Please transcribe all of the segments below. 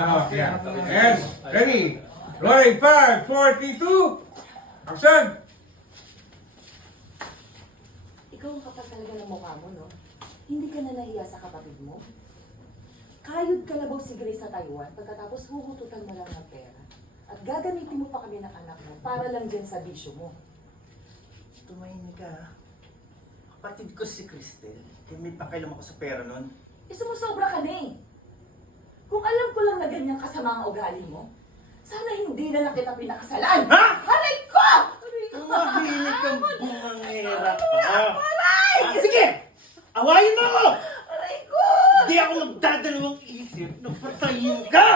pahawak yan. Yes, ready. Rolling 5, 4, 3, 2. Action! Ikaw ang kapal talaga ng mukha mo, no? Hindi ka na nahiya sa kapatid mo? Kayod kalabaw si Grace sa Taiwan pagkatapos huhututan mo lang ng pera. At gagamitin mo pa kami ng anak mo para lang dyan sa bisyo mo. Tumahimik ka. Kapatid ko si Cristel. Kaya may pakialam ako sa pera nun. Sumusobra ka na eh. Kung alam ko lang na ganyan kasama ang ugali mo, sana hindi na lang kita pinakasalan. Ha? Aray ko! Aray ko! Tumahimik kang bungangera ka. Aray! Sige! Awayin mo ako! Aray ko! Hindi ako magdadalawang isip na patayin ka!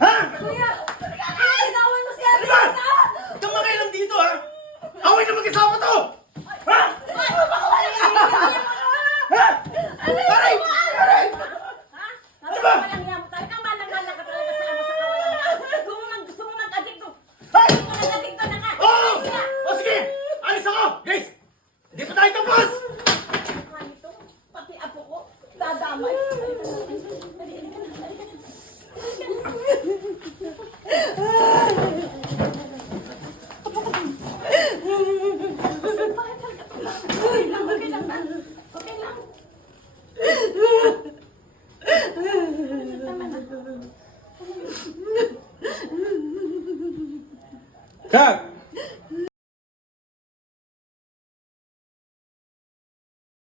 Ha? Kuya! Kuya! Inaway mo si Ate Ano ba? Lisa! Tumakay lang dito ha! Away na mag-asawa to! Ha? Ha? Aray! Aray! Ano ba? Walang yan. Talagang malang-malang ka talaga sa amo sa kawalan. Gusto mo mag-adikto. Hay! Gusto mo mag-adikto na ka. Oo! O sige! Alis ako! Guys! Hindi pa tayo tapos! Ito, pati apo ko, dadamay. Okay lang na. Okay lang. Cut!